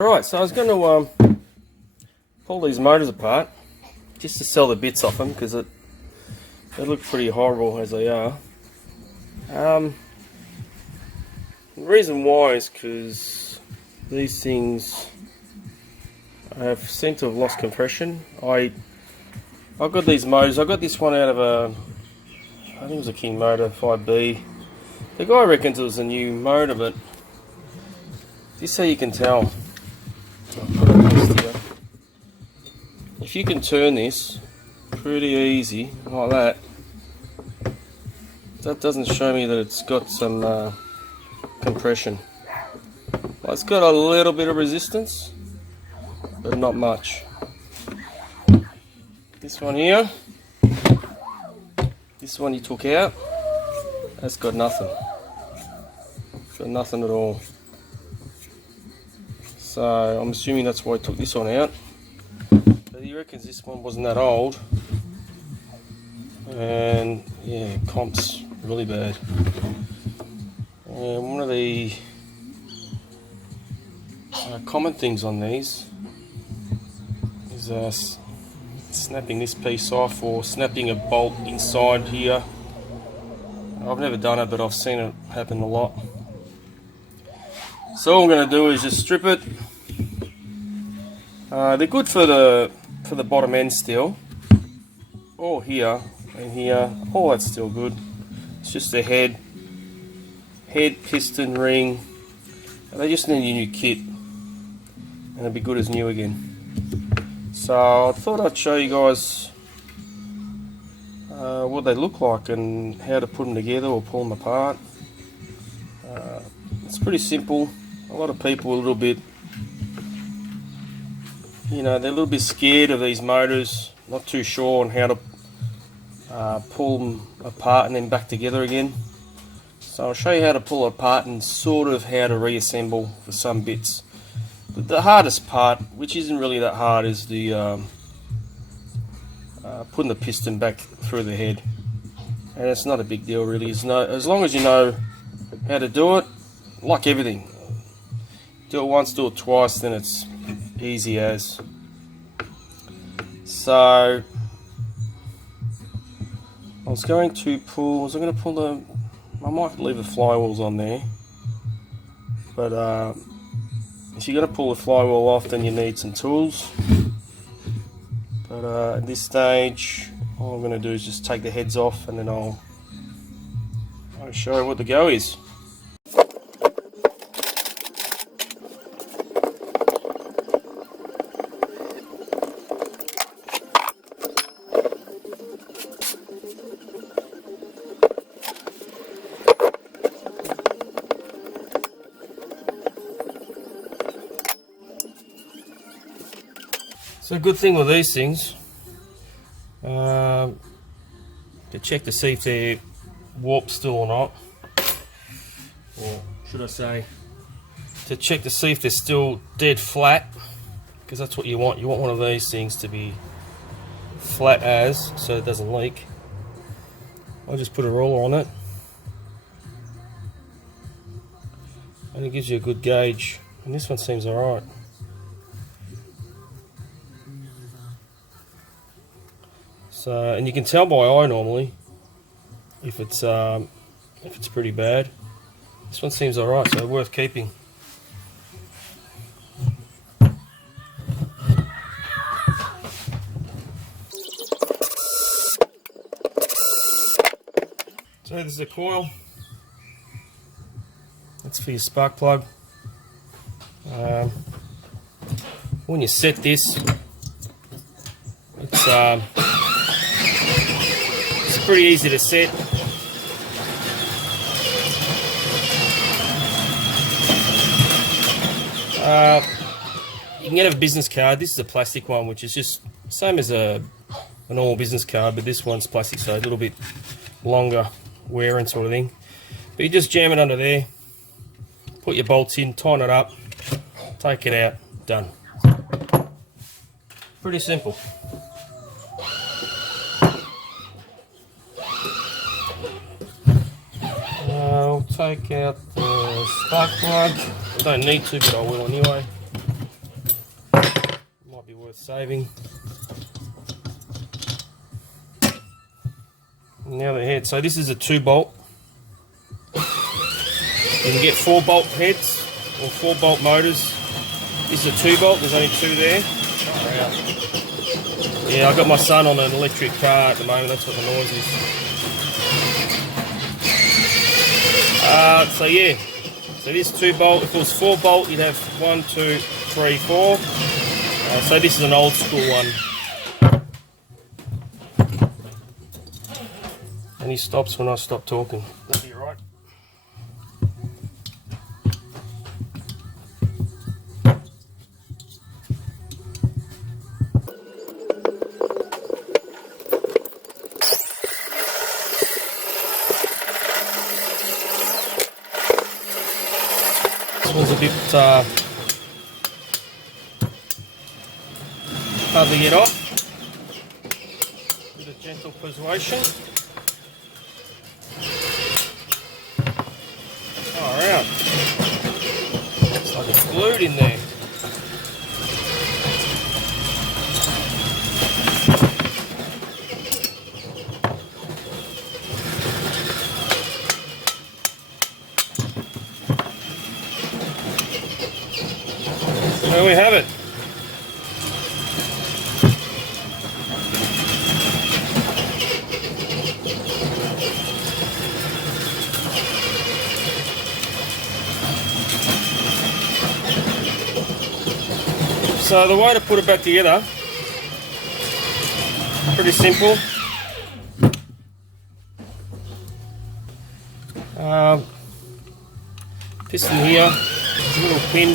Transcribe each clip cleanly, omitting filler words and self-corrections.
Alright, so I was going to pull these motors apart just to sell the bits off them because they look pretty horrible as they are. The reason why is because these things have seem to have lost compression. I've got these motors. I got this one out of I think it was a King motor 5B. The guy reckons it was a new motor, but just so you can tell. If you can turn this pretty easy like that, that doesn't show me that it's got some compression. Well, it's got a little bit of resistance, but not much. This one here, this one you took out, that's got nothing. Got nothing at all. So I'm assuming that's why I took this one out. But he reckons this one wasn't that old. And yeah, comp's really bad. And one of the common things on these is snapping this piece off or snapping a bolt inside here. I've never done it, but I've seen it happen a lot. So all I'm going to do is just strip it. They're good for the bottom end still. All here and here, all that's still good. It's just the head, piston, ring. And they just need a new kit, and it'll be good as new again. So I thought I'd show you guys what they look like and how to put them together or pull them apart. It's pretty simple. A lot of people are a little bit, they're a little bit scared of these motors, not too sure on how to pull them apart and then back together again. So I'll show you how to pull it apart and sort of how to reassemble for some bits. The hardest part, which isn't really that hard, is the putting the piston back through the head. And it's not a big deal really, as long as you know how to do it, like everything. Do it once, do it twice, then it's easy as. So I was going to pull I might leave the flywheels on there, but if you're going to pull the flywheel off, then you need some tools. But at this stage, all I'm going to do is just take the heads off, and then I'll show you what the go is. So a good thing with these things, to check to see if they're warped still or not, or should I say, to check to see if they're still dead flat, because that's what you want. You want one of these things to be flat as, so it doesn't leak. I'll just put a roller on it, and it gives you a good gauge, and this one seems alright. So, and you can tell by eye normally if it's pretty bad. This one seems alright, so worth keeping. So this is a coil. That's for your spark plug. When you set this, it's pretty easy to set. You can get a business card. This is a plastic one, which is just same as a normal business card, but this one's plastic, so a little bit longer wear and sort of thing. But you just jam it under there, put your bolts in, tighten it up, take it out, done. Pretty simple. I'll take out the spark plug. I don't need to, but I will anyway. worth saving. Now the head. So this is a 2-bolt. You can get 4-bolt heads or 4-bolt motors. This is a 2-bolt. There's only 2 there. Yeah, I got my son on an electric car at the moment. That's what the noise is. So yeah. So this 2-bolt. If it was 4-bolt, you'd have 1, 2, 3, 4. So this is an old school one. And he stops when I stop talking. That'll be right. This one's a bit hard to get off. Bit of gentle persuasion. Alright. Looks like it's glued in there. There we have it. So the way to put it back together, pretty simple. Piston here, there's a little pin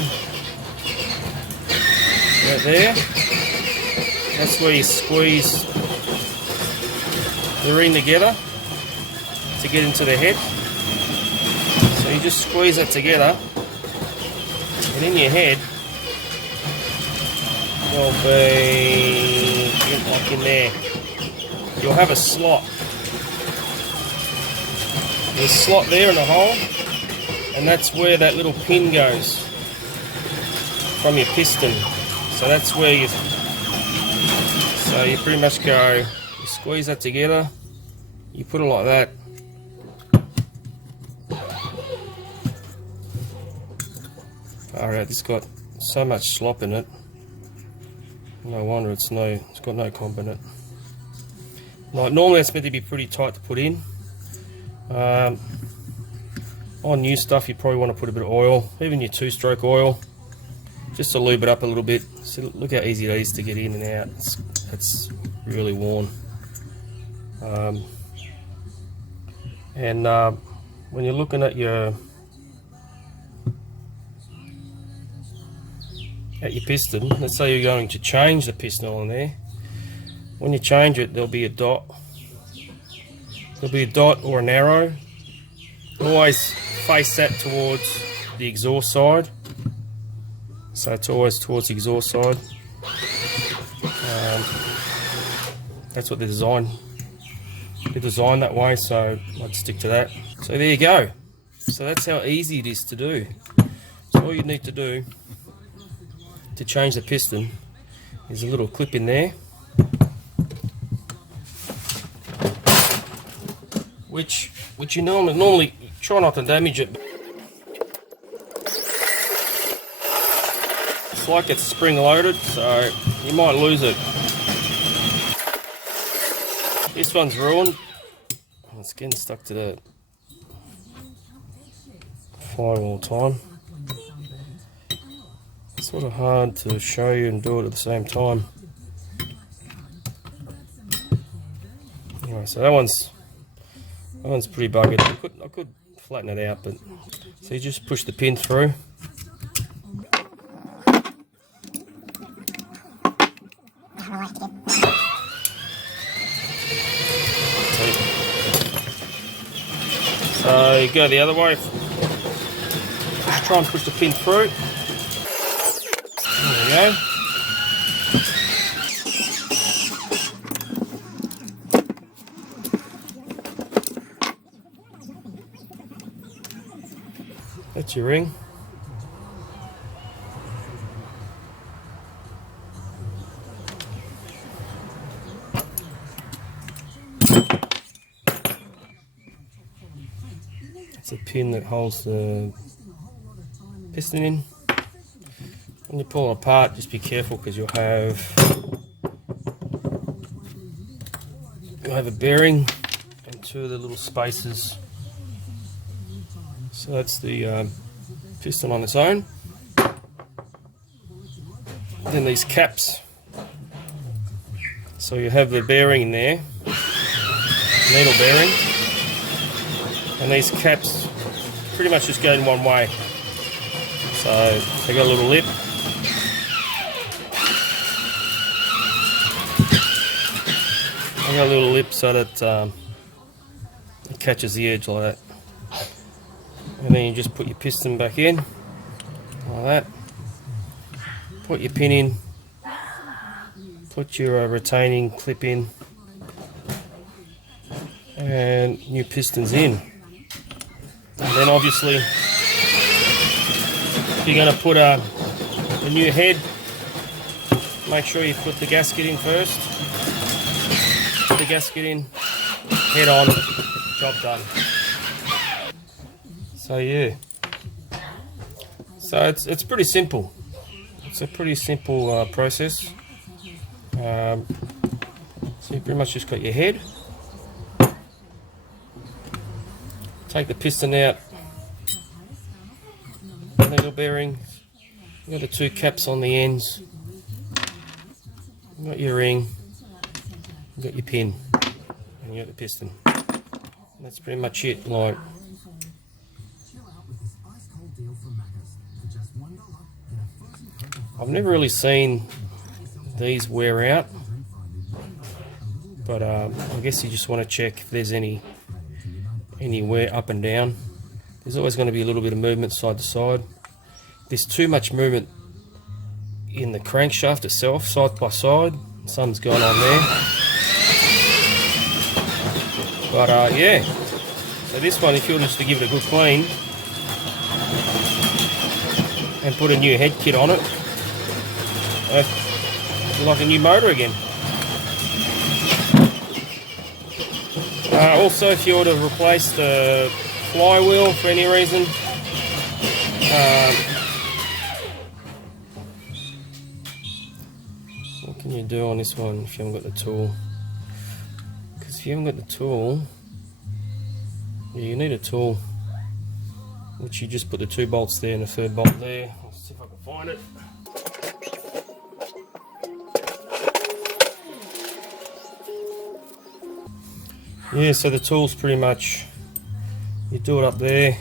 right there. That's where you squeeze the ring together to get into the head. So you just squeeze that together, and in your head will be like in there. You'll have a slot. There's a slot there in the hole, and that's where that little pin goes from your piston. So that's where you pretty much go, you squeeze that together, you put it like that. Alright, this got so much slop in it. No wonder it's got no comp in it. Like, normally it's meant to be pretty tight to put in. On new stuff you probably want to put a bit of oil, even your 2-stroke oil, just to lube it up a little bit. So look how easy it is to get in and out. It's really worn. When you're looking at your piston, let's say you're going to change the piston on there. When you change it, there'll be a dot. There'll be a dot or an arrow. Always face that towards the exhaust side. So it's always towards the exhaust side. That's what they're designed that way, so I'd stick to that. So there you go. So that's how easy it is to do. So all you need to do to change the piston is a little clip in there, which you normally try not to damage it. It's like it's spring loaded, so you might lose it. This one's ruined. It's getting stuck to the flywheel time. It's sort of hard to show you and do it at the same time. Alright, so that one's pretty buggered. I could flatten it out, but so you just push the pin through. So you go the other way. Just try and push the pin through. There we go. That's your ring. pin that holds the piston in. When you pull it apart, just be careful because you'll have a bearing and two of the little spaces. So that's the piston on its own. Then these caps. So you have the bearing in there, needle bearing, and these caps pretty much just go in one way. So they got a little lip. They got a little lip so that it catches the edge like that. And then you just put your piston back in, like that. Put your pin in. Put your retaining clip in. And new pistons in. And then obviously, if you're going to put a new head, make sure you put the gasket in first. Put the gasket in, head on, job done. So yeah, so it's pretty simple. It's a pretty simple process. So you pretty much just got your head. Take the piston out. Needle bearing. You got the two caps on the ends. You got your ring. You got your pin. And you got the piston. And that's pretty much it. Like, I've never really seen these wear out, but I guess you just want to check if there's any wear up and down. There's always going to be a little bit of movement side to side. There's too much movement in the crankshaft itself, side by side. Something's going on there. But yeah, so this one, if you were just to give it a good clean and put a new head kit on it, like a new motor again. Also, if you were to replace the flywheel for any reason, what can you do on this one if you haven't got the tool? Because if you haven't got the tool, yeah, you need a tool, which you just put the 2 bolts there and the 3rd bolt there. Let's see if I can find it. Yeah, so the tool's pretty much, you do it up there,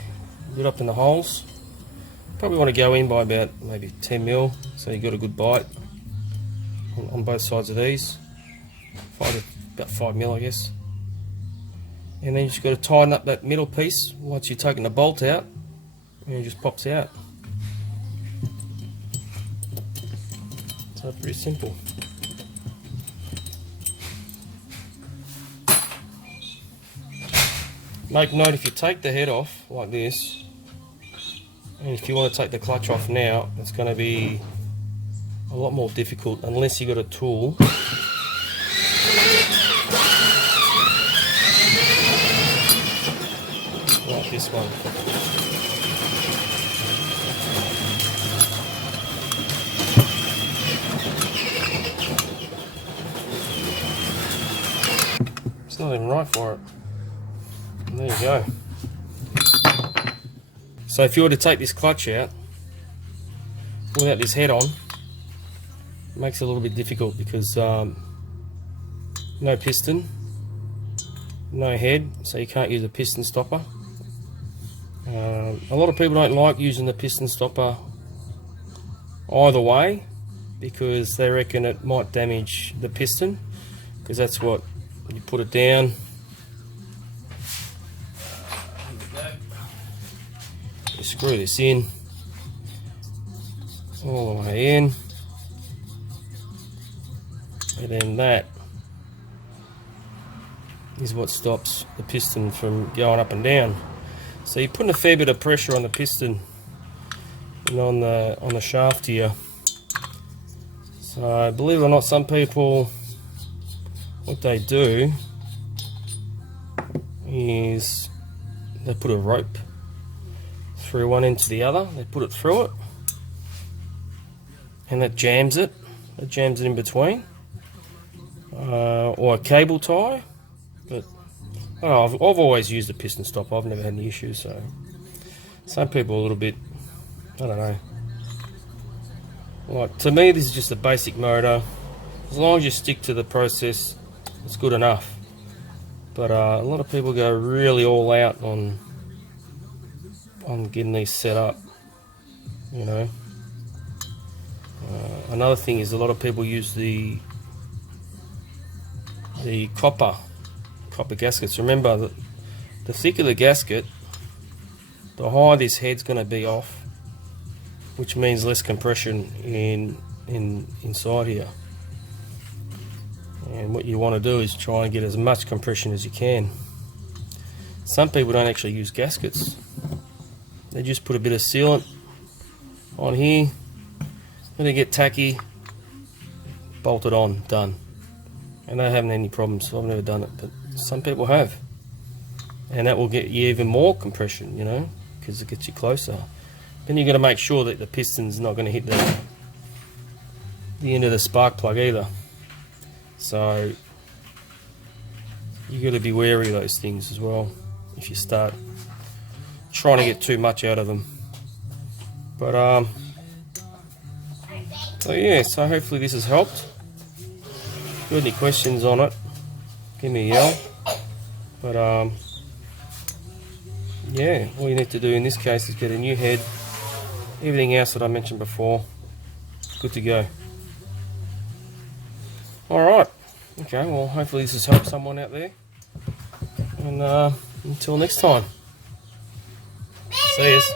do it up in the holes. Probably want to go in by about maybe 10 mil, so you got a good bite on both sides of these. About 5 mil, I guess. And then you just got to tighten up that middle piece once you've taken the bolt out, and it just pops out. So pretty simple. Make note, if you take the head off like this, and if you want to take the clutch off now, it's going to be a lot more difficult unless you got a tool. Like this one. It's not even right for it. There you go. So if you were to take this clutch out without this head on, it makes it a little bit difficult because no piston, no head, so you can't use a piston stopper. A lot of people don't like using the piston stopper either way because they reckon it might damage the piston, because that's what you put it down. You screw this in all the way in, and then that is what stops the piston from going up and down. So you're putting a fair bit of pressure on the piston and on the shaft here. So believe it or not, some people, what they do is they put a rope through one end to the other. They put it through it, and that jams it. It jams it in between, or a cable tie. But oh, I've always used a piston stopper. I've never had any issues. So some people are a little bit, I don't know. Like, to me, this is just a basic motor. As long as you stick to the process, it's good enough. But a lot of people go really all out on getting these set up, you know. Another thing is a lot of people use the copper gaskets. Remember that the thicker the gasket, the higher this head's going to be off, which means less compression inside here. And what you want to do is try and get as much compression as you can. Some people don't actually use gaskets. They just put a bit of sealant on here. When they get tacky, bolt it on, done. And they're having any problems. So I've never done it, but some people have. And that will get you even more compression, you know, because it gets you closer. Then you've got to make sure that the piston's not going to hit the end of the spark plug either. So you got to be wary of those things as well if you start trying to get too much out of them. But so yeah, so hopefully this has helped. If you got any questions on it, give me a yell. But yeah, all you need to do in this case is get a new head. Everything else that I mentioned before, good to go. Alright, okay, well hopefully this has helped someone out there. And until next time, see yous.